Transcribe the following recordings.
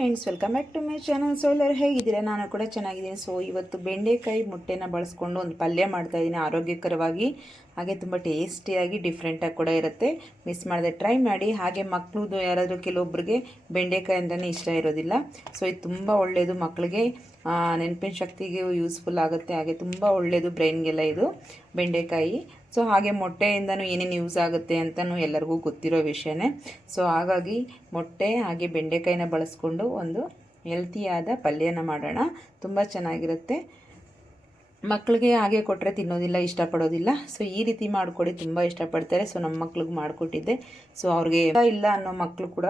Friends, welcome back to my channel. So ಎಲ್ಲರೂ ಹೇಗಿದ್ದೀರಾ? ನಾನು ಕೂಡ ಚೆನ್ನಾಗಿದ್ದೀನಿ. ಸೊ ಇವತ್ತು ಬೆಂಡೆಕಾಯಿ ಮೊಟ್ಟೆನ ಬಳಸ್ಕೊಂಡು ಒಂದು ಪಲ್ಯ ಮಾಡ್ತಾಯಿದ್ದೀನಿ, ಆರೋಗ್ಯಕರವಾಗಿ, ಹಾಗೆ ತುಂಬ ಟೇಸ್ಟಿಯಾಗಿ ಡಿಫ್ರೆಂಟಾಗಿ ಕೂಡ ಇರುತ್ತೆ. ಮಿಸ್ ಮಾಡದೆ ಟ್ರೈ ಮಾಡಿ. ಹಾಗೆ ಮಕ್ಕಳದು ಯಾರಾದರೂ ಕೆಲವೊಬ್ಬರಿಗೆ ಬೆಂಡೆಕಾಯಿ ಅಂದ್ರೆ ಇಷ್ಟ ಇರೋದಿಲ್ಲ. ಸೊ ಇದು ತುಂಬ ಒಳ್ಳೆಯದು, ಮಕ್ಕಳಿಗೆ ನೆನಪಿನ ಶಕ್ತಿಗೆ ಯೂಸ್ಫುಲ್ ಆಗುತ್ತೆ, ಹಾಗೆ ತುಂಬ ಒಳ್ಳೆಯದು ಬ್ರೈನ್ಗೆಲ್ಲ ಇದು ಬೆಂಡೆಕಾಯಿ. ಸೊ ಹಾಗೆ ಮೊಟ್ಟೆಯಿಂದನೂ ಏನೇನು ಯೂಸ್ ಆಗುತ್ತೆ ಅಂತಲೂ ಎಲ್ಲರಿಗೂ ಗೊತ್ತಿರೋ ವಿಷಯನೇ. ಸೊ ಹಾಗಾಗಿ ಮೊಟ್ಟೆ ಹಾಗೆ ಬೆಂಡೆಕಾಯಿನ ಬಳಸ್ಕೊಂಡು ಒಂದು ಹೆಲ್ತಿಯಾದ ಪಲ್ಯನ ಮಾಡೋಣ. ತುಂಬ ಚೆನ್ನಾಗಿರುತ್ತೆ. ಮಕ್ಕಳಿಗೆ ಹಾಗೆ ಕೊಟ್ಟರೆ ತಿನ್ನೋದಿಲ್ಲ, ಇಷ್ಟಪಡೋದಿಲ್ಲ. ಸೊ ಈ ರೀತಿ ಮಾಡಿಕೊಡಿ, ತುಂಬ ಇಷ್ಟಪಡ್ತಾರೆ. ಸೊ ನಮ್ಮ ಮಕ್ಳಿಗೆ ಮಾಡಿಕೊಟ್ಟಿದ್ದೆ. ಸೊ ಅವ್ರಿಗೆ ಇಲ್ಲ ಅನ್ನೋ ಮಕ್ಕಳು ಕೂಡ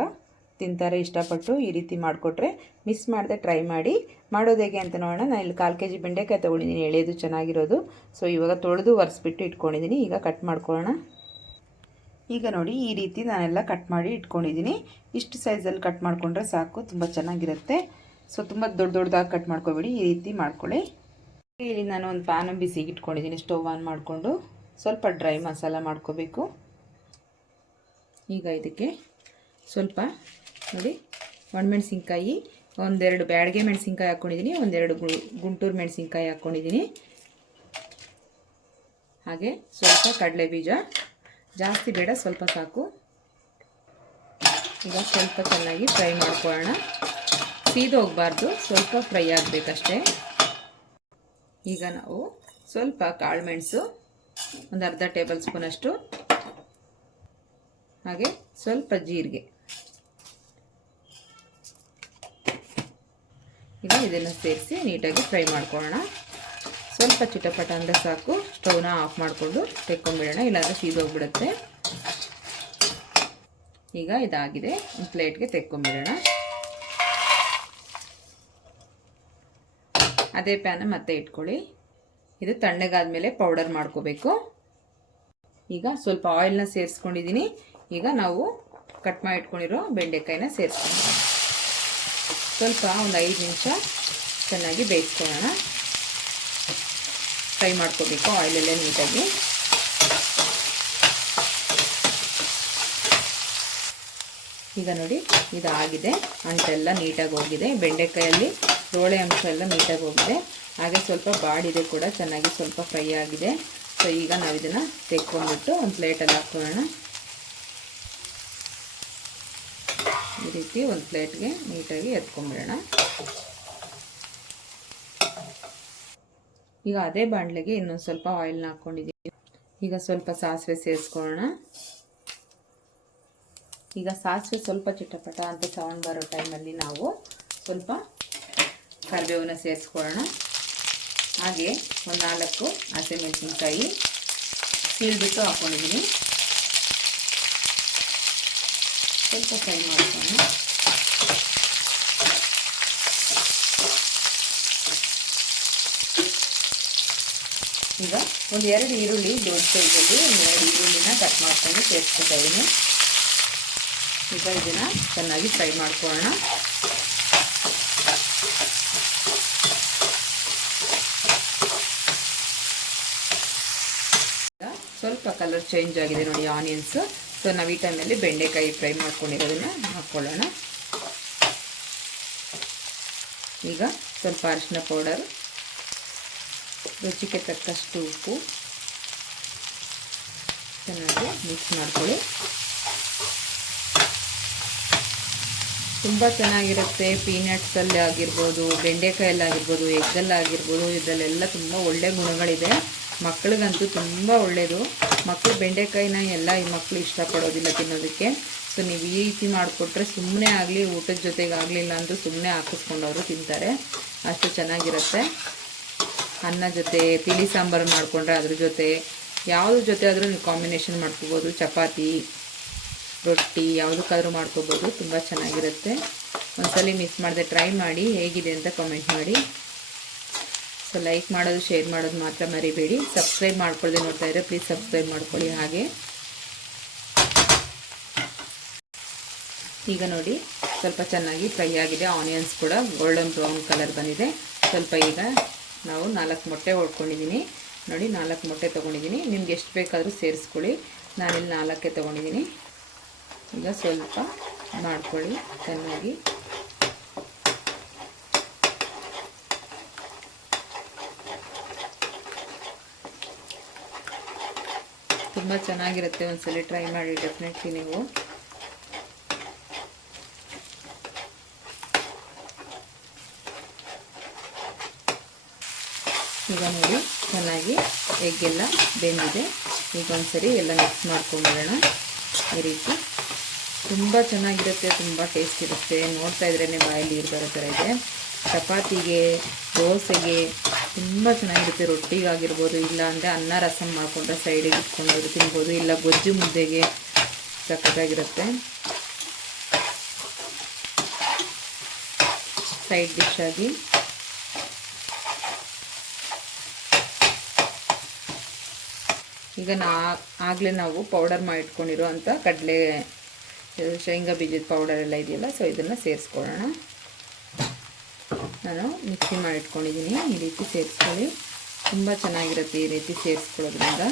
ತಿಂತಾರೆ ಇಷ್ಟಪಟ್ಟು. ಈ ರೀತಿ ಮಾಡಿಕೊಟ್ರೆ ಮಿಸ್ ಮಾಡದೆ ಟ್ರೈ ಮಾಡಿ. ಮಾಡೋದು ಹೇಗೆ ಅಂತ ನೋಡೋಣ. ನಾನು ಇಲ್ಲಿ 1/4 kg ಬೆಂಡೆಕಾಯಿ ತೊಗೊಂಡಿದ್ದೀನಿ, ಎಳೆದು ಚೆನ್ನಾಗಿರೋದು. ಸೊ ಇವಾಗ ತೊಳೆದು ಒರೆಸ್ಬಿಟ್ಟು ಇಟ್ಕೊಂಡಿದ್ದೀನಿ. ಈಗ ಕಟ್ ಮಾಡ್ಕೊಳ್ಳೋಣ. ಈಗ ನೋಡಿ, ಈ ರೀತಿ ನಾನೆಲ್ಲ ಕಟ್ ಮಾಡಿ ಇಟ್ಕೊಂಡಿದ್ದೀನಿ. ಇಷ್ಟು ಸೈಜಲ್ಲಿ ಕಟ್ ಮಾಡಿಕೊಂಡ್ರೆ ಸಾಕು, ತುಂಬ ಚೆನ್ನಾಗಿರುತ್ತೆ. ಸೊ ತುಂಬ ದೊಡ್ಡದಾಗಿ ಕಟ್ ಮಾಡ್ಕೊಬೇಡಿ, ಈ ರೀತಿ ಮಾಡ್ಕೊಳ್ಳಿ. ಇಲ್ಲಿ ನಾನು ಒಂದು ಪ್ಯಾನ್ ಬಿಸಿಗೆ ಇಟ್ಕೊಂಡಿದ್ದೀನಿ. ಸ್ಟವ್ ಆನ್ ಮಾಡಿಕೊಂಡು ಸ್ವಲ್ಪ ಡ್ರೈ ಮಸಾಲ ಮಾಡ್ಕೋಬೇಕು. ಈಗ ಇದಕ್ಕೆ ಸ್ವಲ್ಪ ನೋಡಿ, ಒಣಮೆಣಸಿನ್ಕಾಯಿ, ಒಂದೆರಡು ಬ್ಯಾಡಗೆ ಮೆಣಸಿನ್ಕಾಯಿ ಹಾಕ್ಕೊಂಡಿದ್ದೀನಿ, ಒಂದೆರಡು ಗುಂಟೂರು ಮೆಣಸಿನ್ಕಾಯಿ ಹಾಕ್ಕೊಂಡಿದ್ದೀನಿ, ಹಾಗೆ ಸ್ವಲ್ಪ ಕಡಲೆ ಬೀಜ, ಜಾಸ್ತಿ ಬೇಡ, ಸ್ವಲ್ಪ ಸಾಕು. ಈಗ ಸ್ವಲ್ಪ ಚೆನ್ನಾಗಿ ಫ್ರೈ ಮಾಡ್ಕೊಳ್ಳೋಣ. ಸೀದೋಗಬಾರ್ದು, ಸ್ವಲ್ಪ ಫ್ರೈ ಆಗಬೇಕಷ್ಟೇ. ಈಗ ನಾವು ಸ್ವಲ್ಪ ಕಾಳು ಮೆಣಸು, ಒಂದು ಅರ್ಧ ಟೇಬಲ್ ಸ್ಪೂನಷ್ಟು, ಹಾಗೆ ಸ್ವಲ್ಪ ಜೀರಿಗೆ, ಈಗ ಇದನ್ನು ಸೇರಿಸಿ ನೀಟಾಗಿ ಫ್ರೈ ಮಾಡ್ಕೊಳ್ಳೋಣ. ಸ್ವಲ್ಪ ಚಿಟಪಟ ಅಂದರೆ ಸಾಕು. ಸ್ಟವ್ನ ಆಫ್ ಮಾಡಿಕೊಂಡು ತೆಕ್ಕೊಂಬಿಡೋಣ, ಇಲ್ಲಾಂದರೆ ಸೀದೋಗ್ಬಿಡುತ್ತೆ. ಈಗ ಇದಾಗಿದೆ, ಒಂದು ಪ್ಲೇಟ್ಗೆ ತೆಕ್ಕೊಂಬಿಡೋಣ. ಅದೇ ಪ್ಯಾನ್ ಮತ್ತೆ ಇಟ್ಕೊಳ್ಳಿ. ಇದು ತಣ್ಣಗಾದ್ಮೇಲೆ ಪೌಡರ್ ಮಾಡ್ಕೋಬೇಕು. ಈಗ ಸ್ವಲ್ಪ ಆಯಿಲ್ನ ಸೇರಿಸ್ಕೊಂಡಿದ್ದೀನಿ. ಈಗ ನಾವು ಕಟ್ ಮಾಡಿ ಇಟ್ಕೊಂಡಿರೋ ಬೆಂಡೆಕಾಯಿನ ಸೇರಿಸ್ಕೊಂಡು ಸ್ವಲ್ಪ ಒಂದು 5 ನಿಮಿಷ ಚೆನ್ನಾಗಿ ಬೇಯಿಸ್ಕೊಳ್ಳೋಣ. ಫ್ರೈ ಮಾಡ್ಕೋಬೇಕು ಆಯಿಲಲ್ಲೇ ನೀಟಾಗಿ. ಈಗ ನೋಡಿ, ಇದಾಗಿದೆ, ಅಂಟೆಲ್ಲ ನೀಟಾಗಿ ಹೋಗಿದೆ, ಬೆಂಡೆಕಾಯಲ್ಲಿ ರೋಳೆ ಅಂಶ ಎಲ್ಲ ನೀಟಾಗಿ ಹೋಗಿದೆ, ಹಾಗೆ ಸ್ವಲ್ಪ ಬಾಡಿದೆ ಕೂಡ ಚೆನ್ನಾಗಿ, ಸ್ವಲ್ಪ ಫ್ರೈ ಆಗಿದೆ. ಸೊ ಈಗ ನಾವು ಇದನ್ನು ತೆಕ್ಕೊಂಡ್ಬಿಟ್ಟು ಒಂದು ಪ್ಲೇಟಲ್ಲಿ ಹಾಕ್ಕೊಳ್ಳೋಣ. ಈ ರೀತಿ ಒಂದು ಪ್ಲೇಟ್ಗೆ ನೀಟಾಗಿ ಎತ್ಕೊಂಡ್ಬಿಡೋಣ. ಈಗ ಅದೇ ಬಾಣಲೆಗೆ ಇನ್ನೊಂದು ಸ್ವಲ್ಪ ಆಯಿಲ್ನ ಹಾಕ್ಕೊಂಡಿದ್ದೀವಿ. ಈಗ ಸ್ವಲ್ಪ ಸಾಸಿವೆ ಸೇರಿಸ್ಕೊಳ್ಳೋಣ. ಈಗ ಸಾಸಿವೆ ಸ್ವಲ್ಪ ಚಿಟಪಟ ಅಂತ ಸೌಂಡ್ ಬರೋ ಟೈಮಲ್ಲಿ ನಾವು ಸ್ವಲ್ಪ ಕರಿಬೇವನ್ನ ಸೇರಿಸ್ಕೊಳ್ಳೋಣ. ಹಾಗೆ ಒಂದು 4 ಹಸಿಮೆಣಸಿನ್ಕಾಯಿ ಸೀಳ್ಬಿಟ್ಟು ಹಾಕ್ಕೊಂಡಿದ್ದೀನಿ. ಸ್ವಲ್ಪ ಫ್ರೈ ಮಾಡ್ಕೊಳ್ಳೋಣ. ಈಗ ಒಂದು 2 ಈರುಳ್ಳಿ ದೊಡ್ಡ ಸೈಜಲ್ಲಿ ಒಂದು 2 ಈರುಳ್ಳಿನ ಕಟ್ ಮಾಡ್ಕೊಂಡು ಸೇರಿಸ್ಕೊತಾ ಇದ್ದೀನಿ. ಈಗ ಇದನ್ನು ಚೆನ್ನಾಗಿ ಫ್ರೈ ಮಾಡ್ಕೊಳ್ಳೋಣ. ಸ್ವಲ್ಪ ಕಲರ್ ಚೇಂಜ್ ಆಗಿದೆ ನೋಡಿ ಆನಿಯನ್ಸ್. ಸೊ ನಾವು ಈ ಟೈಮಲ್ಲಿ ಬೆಂಡೆಕಾಯಿ ಫ್ರೈ ಮಾಡ್ಕೊಂಡಿರೋದನ್ನ ಹಾಕ್ಕೊಳ್ಳೋಣ. ಈಗ ಸ್ವಲ್ಪ ಅರಿಶಿನ ಪೌಡರ್, ರುಚಿಗೆ ತಕ್ಕಷ್ಟು ಉಪ್ಪು, ಚೆನ್ನಾಗಿ ಮಿಕ್ಸ್ ಮಾಡ್ಕೊಳ್ಳಿ. ತುಂಬ ಚೆನ್ನಾಗಿರುತ್ತೆ. ಪೀನಟ್ಸಲ್ಲಿ ಆಗಿರ್ಬೋದು, ಬೆಂಡೆಕಾಯಲ್ಲಿ ಆಗಿರ್ಬೋದು, ಎಗ್ಗಲ್ಲಾಗಿರ್ಬೋದು, ಇದರಲ್ಲೆಲ್ಲ ತುಂಬ ಒಳ್ಳೆ ಗುಣಗಳಿದೆ. ಮಕ್ಕಳಿಗಂತೂ ತುಂಬ ಒಳ್ಳೆಯದು. ಮಕ್ಕಳು ಬೆಂಡೆಕಾಯಿನ ಎಲ್ಲ ಈ ಮಕ್ಕಳು ಇಷ್ಟಪಡೋದಿಲ್ಲ ತಿನ್ನೋದಕ್ಕೆ. ಸೊ ನೀವು ಈ ರೀತಿ ಮಾಡಿಕೊಟ್ರೆ ಸುಮ್ಮನೆ ಆಗಲಿ, ಊಟದ ಜೊತೆಗೆ ಆಗಲಿಲ್ಲ ಅಂದರೂ ಸುಮ್ಮನೆ ಹಾಕಿಸ್ಕೊಂಡವರು ತಿಂತಾರೆ, ಅಷ್ಟು ಚೆನ್ನಾಗಿರುತ್ತೆ. ಅನ್ನ ಜೊತೆ ತಿಳಿ ಸಾಂಬಾರು ಮಾಡಿಕೊಂಡ್ರೆ ಅದ್ರ ಜೊತೆ ಯಾವುದ್ರ ಜೊತೆ ಆದರೂ ನೀವು ಕಾಂಬಿನೇಷನ್ ಮಾಡ್ಕೋಬೋದು. ಚಪಾತಿ, ರೊಟ್ಟಿ ಯಾವುದಕ್ಕಾದ್ರೂ ಮಾಡ್ಕೋಬೋದು, ತುಂಬ ಚೆನ್ನಾಗಿರುತ್ತೆ. ಒಂದ್ಸಲಿ ಮಿಸ್ ಮಾಡದೆ ಟ್ರೈ ಮಾಡಿ, ಹೇಗಿದೆ ಅಂತ ಕಮೆಂಟ್ ಮಾಡಿ. ಸೊ ಲೈಕ್ ಮಾಡೋದು, ಶೇರ್ ಮಾಡೋದು ಮಾತ್ರ ಮರಿಬೇಡಿ. ಸಬ್ಸ್ಕ್ರೈಬ್ ಮಾಡ್ಕೊಳ್ಳದೆ ನೋಡ್ತಾ ಇದ್ದರೆ ಪ್ಲೀಸ್ ಸಬ್ಸ್ಕ್ರೈಬ್ ಮಾಡ್ಕೊಳ್ಳಿ. ಹಾಗೆ ಈಗ ನೋಡಿ, ಸ್ವಲ್ಪ ಚೆನ್ನಾಗಿ ಫ್ರೈ ಆಗಿದೆ. ಆನಿಯನ್ಸ್ ಕೂಡ ಗೋಲ್ಡನ್ ಬ್ರೌನ್ ಕಲರ್ ಬಂದಿದೆ. ಸ್ವಲ್ಪ ಈಗ ನಾವು 4 ಮೊಟ್ಟೆ ಹೊಡ್ಕೊಂಡಿದ್ದೀನಿ ನೋಡಿ. 4 ಮೊಟ್ಟೆ ತೊಗೊಂಡಿದ್ದೀನಿ. ನಿಮ್ಗೆ ಎಷ್ಟು ಬೇಕಾದರೂ ಸೇರಿಸ್ಕೊಳ್ಳಿ. ನಾನಿಲ್ಲಿ 4 ತೊಗೊಂಡಿದ್ದೀನಿ. ಈಗ ಸ್ವಲ್ಪ ಮಾಡ್ಕೊಳ್ಳಿ ಚೆನ್ನಾಗಿ. ತುಂಬ ಚೆನ್ನಾಗಿರುತ್ತೆ, ಒಂದ್ಸಲ ಟ್ರೈ ಮಾಡಿ ಡೆಫಿನೆಟ್ಲಿ ನೀವು. ಈಗ ನೋಡಿ ಚೆನ್ನಾಗಿ ಎಗ್ಗೆಲ್ಲ ಬೆಂದಿದೆ. ಈಗ ಒಂದ್ಸರಿ ಎಲ್ಲ ಮಿಕ್ಸ್ ಮಾಡ್ಕೊಂಡ್ಬಿಡೋಣ. ಈ ರೀತಿ ತುಂಬ ಚೆನ್ನಾಗಿರುತ್ತೆ, ತುಂಬ ಟೇಸ್ಟ್ ಇರುತ್ತೆ. ನೋಡ್ತಾ ಇದ್ರೇ ಬಾಯಲ್ಲಿ ನೀರು ಬರೋ ಥರ ಇದೆ. ಚಪಾತಿಗೆ, ದೋಸೆಗೆ ತುಂಬ ಚೆನ್ನಾಗಿರುತ್ತೆ. ರೊಟ್ಟಿಗಾಗಿರ್ಬೋದು, ಇಲ್ಲ ಅಂದರೆ ಅನ್ನ ರಸಮ್ ಮಾಡಿಕೊಂಡ್ರೆ ಸೈಡಿಗೆ ಇಟ್ಕೊಂಡು ತಿನ್ಬೋದು, ಇಲ್ಲ ಗೊಜ್ಜು ಮುದ್ದೆಗೆ ಸಖತ್ತಾಗಿರುತ್ತೆ. ಸೈಡ್ ಡಿಶ್ ಆಗಿ ಈಗ ಆಗಲೇ ನಾವು ಪೌಡರ್ ಮಾಡಿ ಇಟ್ಕೊಂಡಿರೋ ಅಂಥ ಕಡಲೆ ಶೇಂಗಾ ಬೀಜದ ಪೌಡರ್ ಎಲ್ಲ ಇದೆಯಲ್ಲ, ಸೊ ಇದನ್ನು ಸೇರಿಸ್ಕೊಳ್ಳೋಣ. ನಾನು ಮಿಕ್ಸಿ ಮಾಡಿ ಇಟ್ಕೊಂಡಿದ್ದೀನಿ. ಈ ರೀತಿ ಸೇರಿಸ್ಕೊಳ್ಳಿ, ತುಂಬ ಚೆನ್ನಾಗಿರುತ್ತೆ ಈ ರೀತಿ ಸೇರಿಸ್ಕೊಳ್ಳೋದ್ರಿಂದ.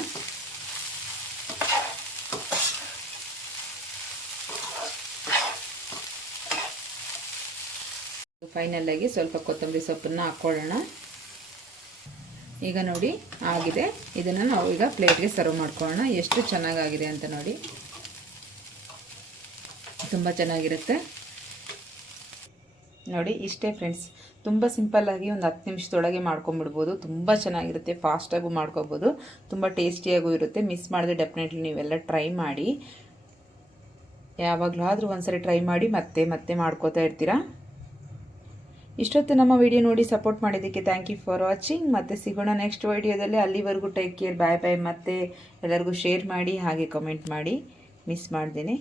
ಫೈನಲಾಗಿ ಸ್ವಲ್ಪ ಕೊತ್ತಂಬರಿ ಸೊಪ್ಪನ್ನು ಹಾಕ್ಕೊಳ್ಳೋಣ. ಈಗ ನೋಡಿ ಆಗಿದೆ. ಇದನ್ನು ನಾವು ಈಗ ಪ್ಲೇಟ್ಗೆ ಸರ್ವ್ ಮಾಡ್ಕೊಳ್ಳೋಣ. ಎಷ್ಟು ಚೆನ್ನಾಗಾಗಿದೆ ಅಂತ ನೋಡಿ, ತುಂಬ ಚೆನ್ನಾಗಿರುತ್ತೆ ನೋಡಿ. ಇಷ್ಟೇ ಫ್ರೆಂಡ್ಸ್, ತುಂಬ ಸಿಂಪಲ್ಲಾಗಿ ಒಂದು 10 ನಿಮಿಷದೊಳಗೆ ಮಾಡ್ಕೊಂಬಿಡ್ಬೋದು. ತುಂಬ ಚೆನ್ನಾಗಿರುತ್ತೆ, ಫಾಸ್ಟಾಗೂ ಮಾಡ್ಕೊಬೋದು, ತುಂಬ ಟೇಸ್ಟಿಯಾಗೂ ಇರುತ್ತೆ. ಮಿಸ್ ಮಾಡಿದ್ರೆ ಡೆಫಿನೆಟ್ಲಿ ನೀವೆಲ್ಲ ಟ್ರೈ ಮಾಡಿ. ಯಾವಾಗಲಾದರೂ ಒಂದ್ಸರಿ ಟ್ರೈ ಮಾಡಿ ಮತ್ತೆ ಮತ್ತೆ ಮಾಡ್ಕೋತಾ ಇರ್ತೀರಾ. ಇಷ್ಟೊತ್ತು ನಮ್ಮ ವಿಡಿಯೋ ನೋಡಿ ಸಪೋರ್ಟ್ ಮಾಡಿದ್ದಕ್ಕೆ ಥ್ಯಾಂಕ್ ಯು ಫಾರ್ ವಾಚಿಂಗ್. ಮತ್ತೆ ಸಿಗೋಣ ನೆಕ್ಸ್ಟ್ ವಿಡಿಯೋದಲ್ಲಿ. ಅಲ್ಲಿವರೆಗೂ ಟೇಕ್ ಕೇರ್, ಬಾಯ್ ಬಾಯ್. ಮತ್ತೆ ಎಲ್ಲರಿಗೂ ಶೇರ್ ಮಾಡಿ, ಹಾಗೆ ಕಮೆಂಟ್ ಮಾಡಿ ಮಿಸ್ ಮಾಡ್ದೇನೆ.